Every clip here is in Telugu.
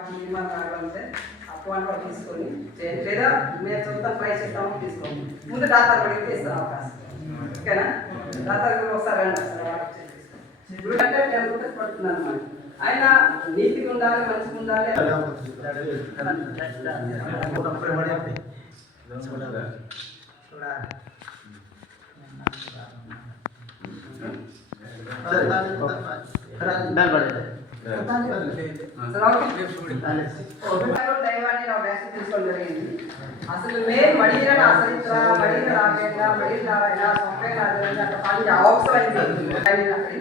వాటికి నిర్మాణ కావాలంటే అప్పుడు తీసుకొని లేదా మేము సొంత ప్రైస్ ఇస్తామో తీసుకోండి. ముందు డాక్టర్ అడిగితే ఇస్తాం అవకాశం. ఓకేనా? డాక్టర్ కూడా ఒకసారి రండి. ఇప్పుడు అంటే 10 రూపీస్ పడుతుంది అన్నమాట. ఆయన నీతిగా ఉండాలి, మంచిగా ఉండాలి. దైవాన్ని తీసుకోవడం జరిగింది. అసలు మేము మడిగిన అసలు మడిగిన రాకుండా మడిగిన అవసరమైంది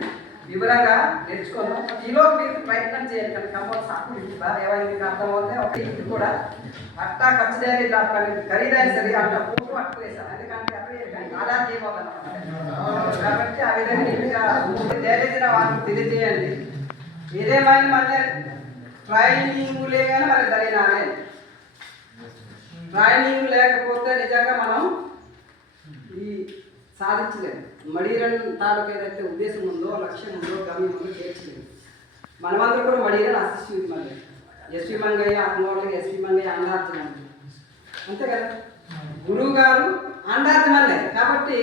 వివరంగా నేర్చుకున్నాం. ఈలోపు మీరు ప్రయత్నం చేయాలి. కానీ కంపల్సరీ అప్పుడు ఏమైనా మీకు అర్థమవుతే ఒక ఇంటి కూడా అట్టా ఖర్చు చేయాలి. ఖరీదైన సరే అట్లా పూర్వం అట్టు వేసాను. ఎందుకంటే అక్కడ ఆధార్ చేయబోతున్నాం కాబట్టి ఆ విధంగా నీట్గా తెలియజేసిన వాళ్ళకి తెలియజేయండి. ఏదేమైనా మళ్ళీ ట్రైనింగ్ లేగానే మరి జరిగినానే ట్రైనింగ్ లేకపోతే నిజంగా మనం ఈ సాధించలేదు. మడిరన్ తాలూకు ఏదైతే ఉద్దేశం ఉందో, లక్ష్యం ఉందో, గమ్యం ఉందో చేర్చలేదు. మనమందరూ కూడా మడిరన్ అసిస్టెంట్ మళ్ళీ ఎస్వి మంగయ్య ఆత్మవాళ్ళకి ఎస్వి మంగయ్య అండార్జున అంతే కదా. గురువు గారు అండార్జునలే కాబట్టి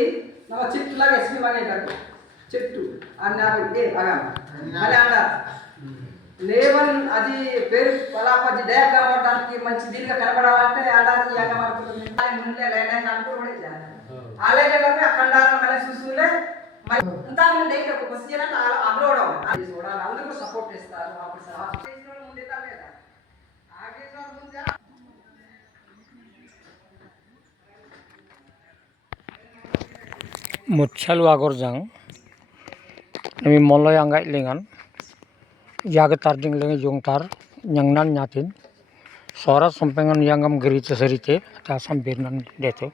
ನಮ್ಮ ಚಿಟ್ಟಲಾಗ ಎಸ್ಪಿ ಮಗ ಇದ್ದಾರೆ చెట్టు అన్నీ మళ్ళీ అంటారు లేవన్ అది పేరు పలాపది డేక్ కనబడడానికి మంచి దీనిగా కనబడాలంటే అంటారు ఈ అంగ మనకుంటుంది ముందే లైన్ అనుకోబడి అలాగే అఖండాలను మళ్ళీ చూసులే అంతా ముందే ఒక క్వశ్చన్ అంటే అప్లోడ్ అవ్వాలి చూడాలి. అందరూ సపోర్ట్ చేస్తారు. ముందే లేదా ఆగే ముందే Mutsal wagor jang nami molloy anggai lingan jaga tarding lengi jongtar nyangnan nyatin sora sompengan yangam gerite serite ta sambirnan dete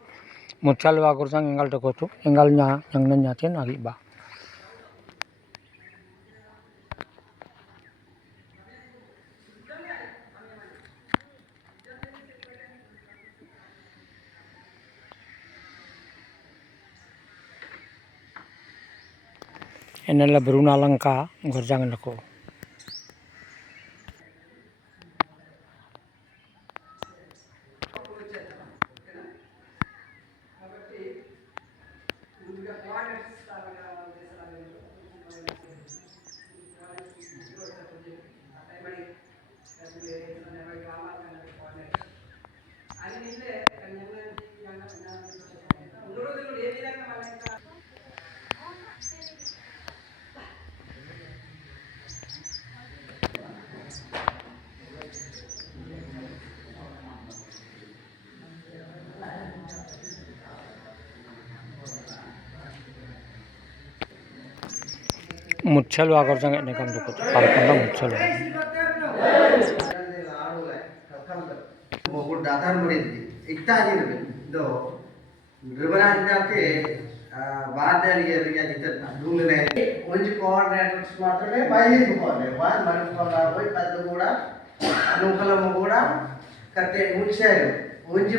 mutsal wagor jang engal dekotu engal nya nyangnan nyatin agi ba enela beruna langka gorjang nako mutsal wagor jang enekam dekotu parkanda mutsal ಒಬ್ಬರು ದಾತಾರ್ ಮಾಡಿದ್ವಿ ಇಕ್ತಾಗಿರ್ಬೇಕು ಇದು ರಿವರಾಜ್ಞಕ್ಕೆ ಬಾಧ್ಯರಿಗೆ ರೂಲ್ನೇ ಒಂಜಿ కోఆర్డినేటర్స్ మాత్రమే బయలుదేరుకోవాలి. వాళ్ళు మనసుకున్నారు పోయి పెద్ద కూడా నూకలమ్మ కూడా కట్టే ఉంచారు ఉంచి